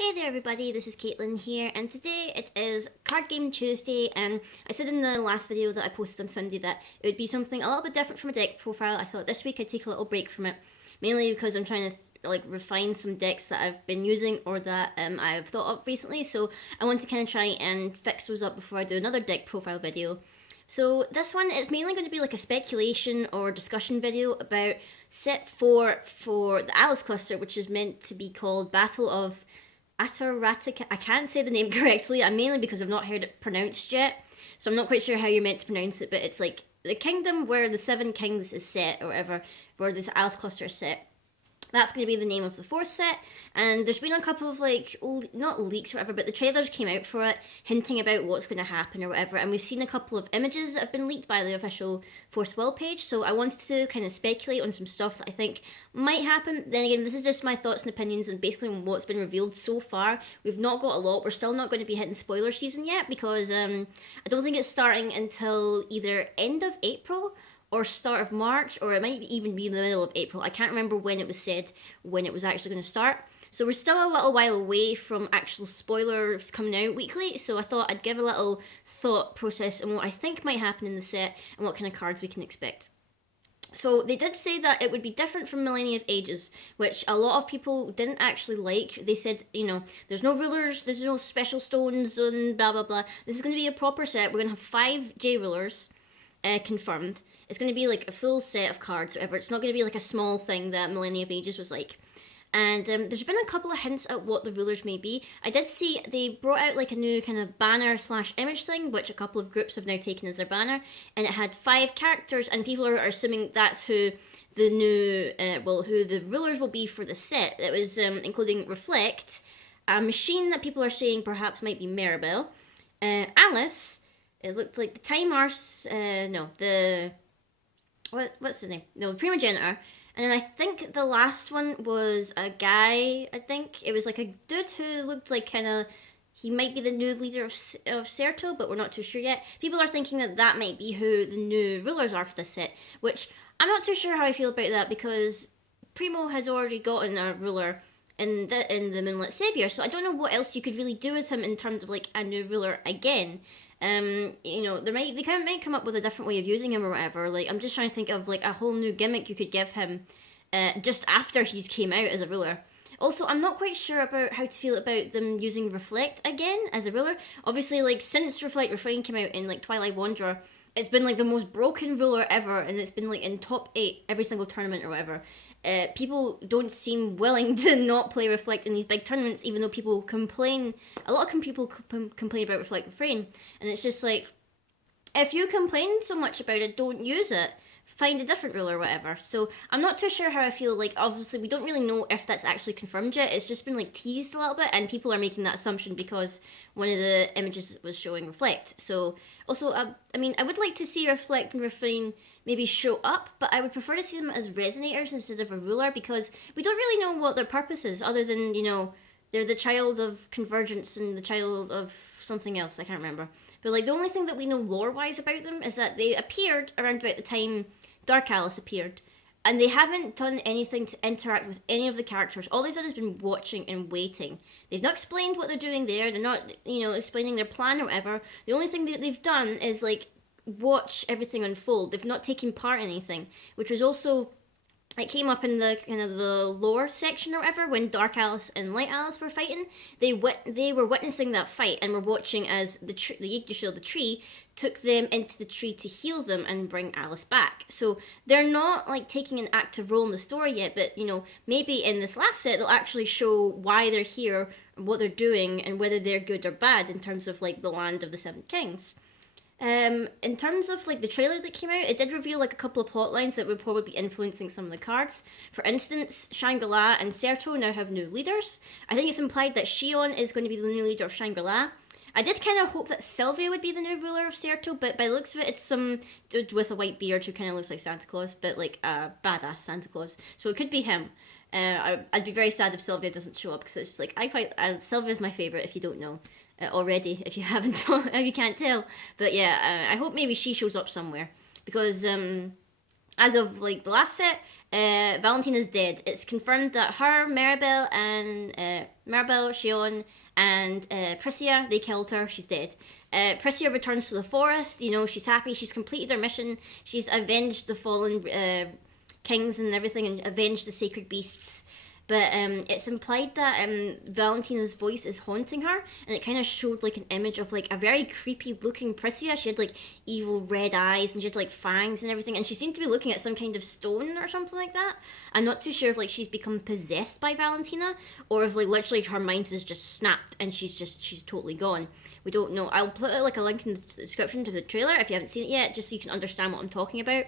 Hey there everybody, this is Caitlin here, and today it is Card Game Tuesday, and I said in the last video that I posted on Sunday that it would be something a little bit different from a deck profile. I thought this week I'd take a little break from it, mainly because I'm trying to refine some decks that I've been using or that I've thought up recently, so I want to kind of try and fix those up before I do another deck profile video. So this one is mainly going to be like a speculation or discussion video about set 4 for the Alice cluster, which is meant to be called Battle of Attoractia. I can't say the name correctly, mainly because I've not heard it pronounced yet, so I'm not quite sure how you're meant to pronounce it, but it's like the kingdom where the Seven Kings is set, or whatever, where this Alice cluster is set. That's going to be the name of the fourth set, and there's been a couple of not leaks or whatever, but the trailers came out for it hinting about what's going to happen or whatever, and we've seen a couple of images that have been leaked by the official Force Will page, so I wanted to kind of speculate on some stuff that I think might happen. Then again, this is just my thoughts and opinions and basically on what's been revealed so far. We've not got a lot. We're still not going to be hitting spoiler season yet because I don't think it's starting until either end of April or start of March, or it might even be in the middle of April. I can't remember when it was said when it was actually going to start. So we're still a little while away from actual spoilers coming out weekly, so I thought I'd give a little thought process on what I think might happen in the set and what kind of cards we can expect. So they did say that it would be different from Millennia of Ages, which a lot of people didn't actually like. They said, there's no rulers, there's no special stones and blah blah blah. This is going to be a proper set. We're going to have 5 J rulers confirmed. It's going to be like a full set of cards, whatever. It's not going to be like a small thing that Millennia of Ages was like. And there's been a couple of hints at what the rulers may be. I did see they brought out like a new kind of banner / image thing, which a couple of groups have now taken as their banner, and it had 5 characters, and people are assuming that's who the new, who the rulers will be for the set. It was including Reflect, a machine that people are saying perhaps might be Maribel, Alice. It looked like the Time Arse, what's the name? No, Primogenitor. And then I think the last one was a guy, I think. It was like a dude who looked like he might be the new leader of Certo, but we're not too sure yet. People are thinking that that might be who the new rulers are for this set, which I'm not too sure how I feel about that, because Primo has already gotten a ruler in the Moonlit Savior, so I don't know what else you could really do with him in terms of like a new ruler again. They might come up with a different way of using him or whatever. Like, I'm just trying to think of like a whole new gimmick you could give him just after he's came out as a ruler. Also, I'm not quite sure about how to feel about them using Reflect again as a ruler. Obviously, like, since Reflect Refrain came out in like Twilight Wanderer, it's been like the most broken ruler ever, and it's been like in top 8 every single tournament or whatever. People don't seem willing to not play Reflect in these big tournaments, even though people complain. A lot of people complain about Reflect Refrain, and it's just like, if you complain so much about it, don't use it. Find a different ruler or whatever. So I'm not too sure how I feel. Like, obviously we don't really know if that's actually confirmed yet. It's just been like teased a little bit, and people are making that assumption because one of the images was showing Reflect. So also, I would like to see Reflect and Refrain maybe show up, but I would prefer to see them as resonators instead of a ruler, because we don't really know what their purpose is, other than, they're the child of Convergence and the child of something else, I can't remember. But like, the only thing that we know lore-wise about them is that they appeared around about the time Dark Alice appeared, and they haven't done anything to interact with any of the characters. All they've done has been watching and waiting. They've not explained what they're doing there. They're not, explaining their plan or whatever. The only thing that they've done is like watch everything unfold. They've not taken part in anything, which was also, it came up in the kind of the lore section or whatever when Dark Alice and Light Alice were fighting. They were witnessing that fight and were watching as the Yggdrasil of the tree took them into the tree to heal them and bring Alice back. So they're not like taking an active role in the story yet, but maybe in this last set they'll actually show why they're here, what they're doing, and whether they're good or bad in terms of like the land of the Seven Kings. In terms of like the trailer that came out, it did reveal like a couple of plot lines that would probably be influencing some of the cards. For instance, Shangri-La and Certo now have new leaders. I think it's implied that Shion is going to be the new leader of Shangri-La. I did kind of hope that Sylvia would be the new ruler of Certo, but by the looks of it, it's some dude with a white beard who kind of looks like Santa Claus, but like a badass Santa Claus. So it could be him. I'd be very sad if Sylvia doesn't show up, because it's just like, Sylvia's my favourite, if you don't know already, if you haven't, if you can't tell. But yeah, I hope maybe she shows up somewhere, because as of like the last set, Valentina's dead. It's confirmed that her, Maribel, Shion, and Priscia, they killed her. She's dead. Priscia returns to the forest. You know, she's happy. She's completed her mission. She's avenged the fallen kings and everything, and avenged the sacred beasts. But it's implied that Valentina's voice is haunting her, and it kind of showed like an image of like a very creepy looking Priscia. She had like evil red eyes, and she had like fangs and everything, and she seemed to be looking at some kind of stone or something like that. I'm not too sure if like she's become possessed by Valentina, or if like literally her mind has just snapped and she's totally gone. We don't know. I'll put like a link in the description to the trailer if you haven't seen it yet, just so you can understand what I'm talking about.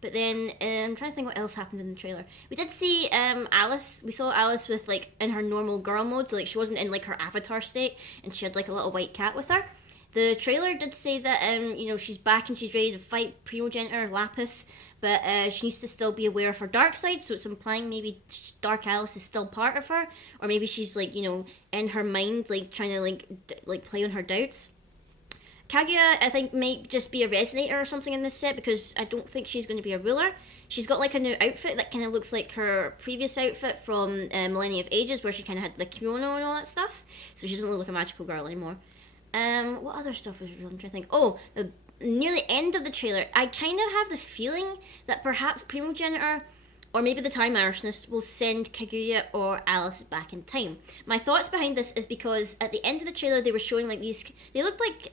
But then I'm trying to think what else happened in the trailer. We did see Alice. We saw Alice with like in her normal girl mode, so like she wasn't in like her avatar state, and she had like a little white cat with her. The trailer did say that she's back and she's ready to fight Primogenitor Lapis, but she needs to still be aware of her dark side. So it's implying maybe Dark Alice is still part of her, or maybe she's like in her mind like trying to like play on her doubts. Kaguya, I think, might just be a resonator or something in this set, because I don't think she's going to be a ruler. She's got like a new outfit that kind of looks like her previous outfit from Millennia of Ages, where she kind of had the kimono and all that stuff. So she doesn't look like a magical girl anymore. What other stuff was I'm trying to think? Oh, near the end of the trailer, I kind of have the feeling that perhaps Primogenitor, or maybe the Time Arsonist, will send Kaguya or Alice back in time. My thoughts behind this is because at the end of the trailer they were showing like these, they looked like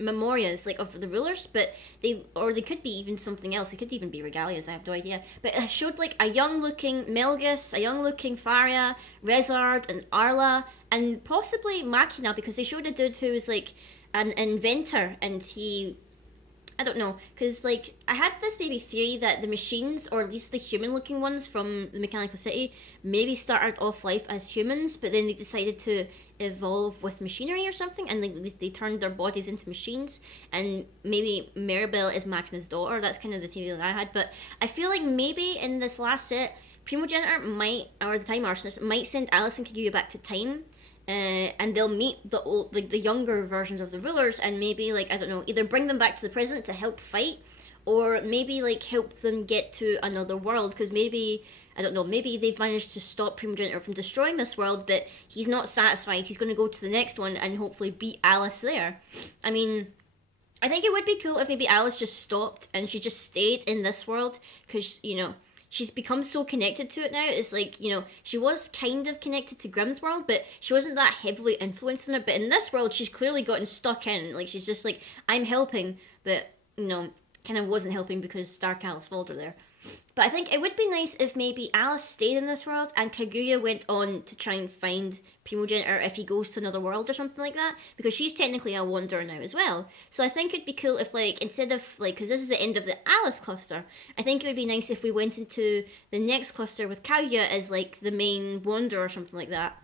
memorias like of the rulers, but they could be even something else. They could even be regalias, I have no idea. But it showed like a young looking Melgus, a young looking Faria, Rezard and Arla, and possibly Machina, because they showed a dude who was like an inventor, and he, I don't know, because like I had this maybe theory that the machines, or at least the human-looking ones from the Mechanical City, maybe started off life as humans, but then they decided to evolve with machinery or something, and they turned their bodies into machines, and maybe Maribel is Machina's daughter. That's kind of the theory that I had. But I feel like maybe in this last set, Primogenitor might, or the Time Arsonist, might send Alice and Kaguya back to time. And they'll meet the old, like the younger versions of the rulers, and maybe like I don't know, either bring them back to the present to help fight, or maybe like help them get to another world, because maybe I don't know, maybe they've managed to stop Primogenitor from destroying this world, but he's not satisfied. He's going to go to the next one and hopefully beat Alice there. I mean, I think it would be cool if maybe Alice just stopped and she just stayed in this world, because she's become so connected to it now. It's like, she was kind of connected to Grimm's world, but she wasn't that heavily influenced in it. But in this world, she's clearly gotten stuck in. Like, she's just like, I'm helping, but, kind of wasn't helping because Dark Alice followed her there. But I think it would be nice if maybe Alice stayed in this world and Kaguya went on to try and find Primogenitor if he goes to another world or something like that, because she's technically a wanderer now as well. So I think it'd be cool if, like, instead of, like, because this is the end of the Alice cluster, I think it would be nice if we went into the next cluster with Kaguya as, like, the main wanderer or something like that.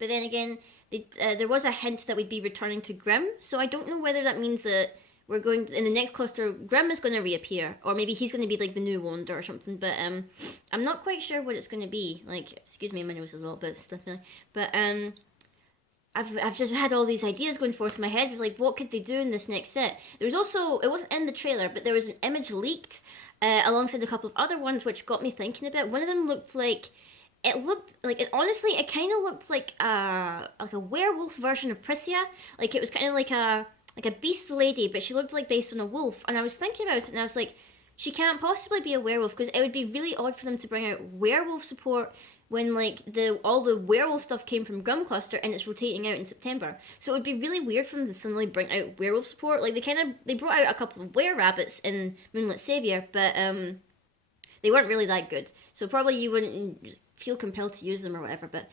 But then again, there was a hint that we'd be returning to Grimm, so I don't know whether that means that we're going in the next cluster, Grimm is going to reappear, or maybe he's going to be like the new Wanderer or something. But I'm not quite sure what it's going to be. Like, excuse me, my nose is a little bit stuffy. But I've just had all these ideas going forth in my head. Like, what could they do in this next set? There was also, it wasn't in the trailer, but there was an image leaked alongside a couple of other ones, which got me thinking a bit. One of them looked like, honestly, it kind of looked like a werewolf version of Priscia. Like, it was kind of like a beast lady, but she looked like based on a wolf. And I was thinking about it, and I was like, she can't possibly be a werewolf, because it would be really odd for them to bring out werewolf support when like all the werewolf stuff came from Grimm Cluster and it's rotating out in September. So it would be really weird for them to suddenly bring out werewolf support. Like they brought out a couple of were-rabbits in Moonlit Savior, but they weren't really that good. So probably you wouldn't feel compelled to use them or whatever. But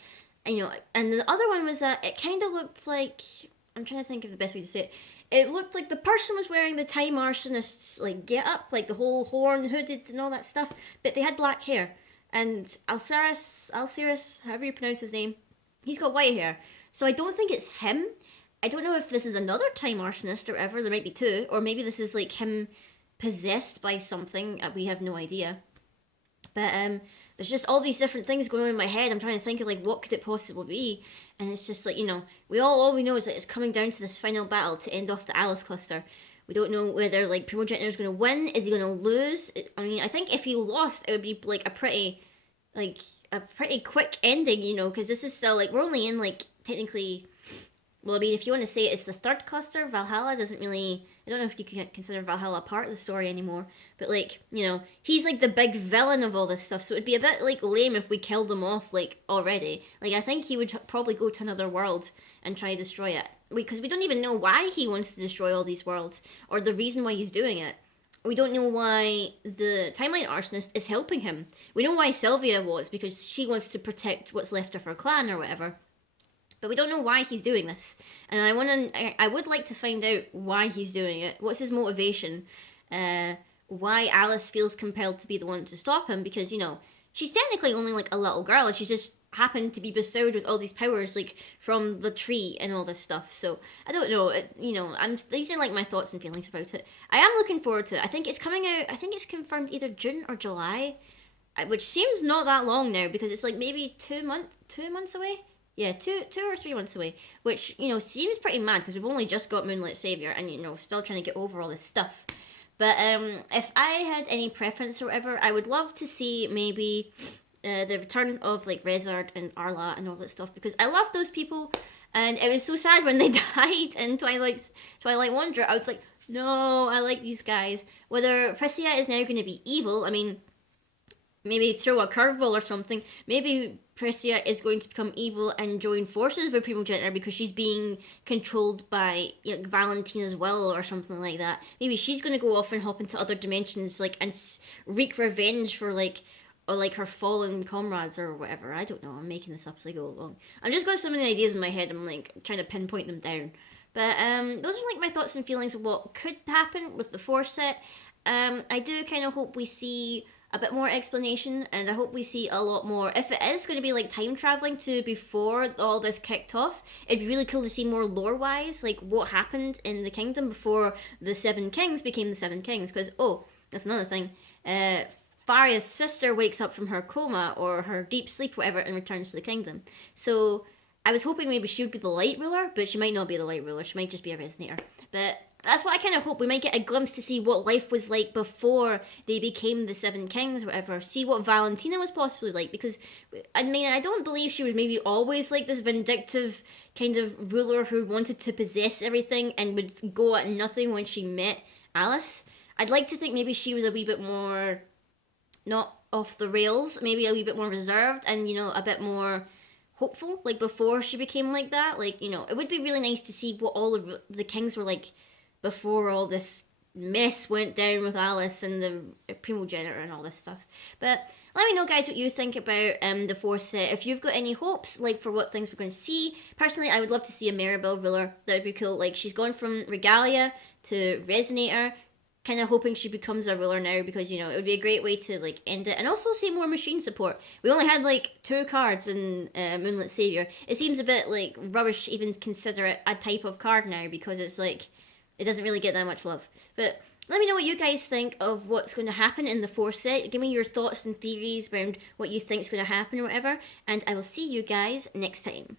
and the other one was that it kind of looked like, I'm trying to think of the best way to say it. It looked like the person was wearing the Time Arsonist's like get up, like the whole horn, hooded and all that stuff, but they had black hair. And Alceris, however you pronounce his name, he's got white hair. So I don't think it's him. I don't know if this is another Time Arsonist or whatever. There might be two, or maybe this is like him possessed by something. We have no idea. But there's just all these different things going on in my head. I'm trying to think of like what could it possibly be. And it's just like, all we know is that it's coming down to this final battle to end off the Alice cluster. We don't know whether like Primogenitor is going to win. Is he going to lose? I mean, I think if he lost, it would be like like a pretty quick ending, you know, because this is still like we're only in like technically. Well, I mean, if you want to say it's the third cluster, Valhalla doesn't really. I don't know if you can consider Valhalla part of the story anymore, but like, you know, he's like the big villain of all this stuff, so it'd be a bit like lame if we killed him off like already. Like, I think he would probably go to another world and try to destroy it, because we don't even know why he wants to destroy all these worlds or the reason why he's doing it. We don't know why the timeline arsonist is helping him. We know why Sylvia was, because she wants to protect what's left of her clan or whatever. But we don't know why he's doing this, and I would like to find out why he's doing it. What's his motivation? Why Alice feels compelled to be the one to stop him? Because, you know, she's technically only like a little girl, and she's just happened to be bestowed with all these powers, like from the tree and all this stuff. So I don't know. You know, these are like my thoughts and feelings about it. I am looking forward to it. I think it's coming out. I think it's confirmed either June or July, which seems not that long now, because it's like maybe 2 months away. Yeah, 2 or 3 months away, which, you know, seems pretty mad because we've only just got Moonlit Savior and, you know, still trying to get over all this stuff. But if I had any preference or whatever, I would love to see maybe the return of, like, Rezard and Arla and all that stuff, because I love those people, and it was so sad when they died in Twilight Wanderer. I was like, no, I like these guys. Whether Priscilla is now going to be evil, I mean, maybe throw a curveball or something. Maybe Priscilla is going to become evil and join forces with Primogenitor because she's being controlled by, you know, Valentina's will or something like that. Maybe she's going to go off and hop into other dimensions, like, and wreak revenge for, like, or like her fallen comrades or whatever. I don't know. I'm making this up as I go along. I'm just got so many ideas in my head. I'm like trying to pinpoint them down. But those are like my thoughts and feelings of what could happen with the 4 set. I do kind of hope we see a bit more explanation, and I hope we see a lot more. If it is going to be like time traveling to before all this kicked off, it'd be really cool to see more lore wise, like what happened in the kingdom before the 7 kings became the 7 kings. Because, oh, that's another thing. Faria's sister wakes up from her coma or her deep sleep, whatever, and returns to the kingdom. So I was hoping maybe she would be the light ruler, but she might not be the light ruler. She might just be a resonator. But that's what I kind of hope. We might get a glimpse to see what life was like before they became the 7 kings, or whatever. See what Valentina was possibly like. Because, I mean, I don't believe she was maybe always like this vindictive kind of ruler who wanted to possess everything and would go at nothing when she met Alice. I'd like to think maybe she was a wee bit more not off the rails, maybe a wee bit more reserved and, you know, a bit more hopeful, like before she became like that. Like, you know, it would be really nice to see what all of the kings were like before all this mess went down with Alice and the Primogenitor and all this stuff. But let me know, guys, what you think about the 4 set. If you've got any hopes, like, for what things we're going to see. Personally, I would love to see a Maribel ruler. That would be cool. Like, she's gone from Regalia to Resonator. Kind of hoping she becomes a ruler now, because, you know, it would be a great way to, like, end it. And also see more machine support. We only had, like, 2 cards in Moonlit Savior. It seems a bit, like, rubbish to even consider it a type of card now, because it's, like, it doesn't really get that much love. But let me know what you guys think of what's going to happen in the 4 set. Give me your thoughts and theories around what you think is going to happen or whatever. And I will see you guys next time.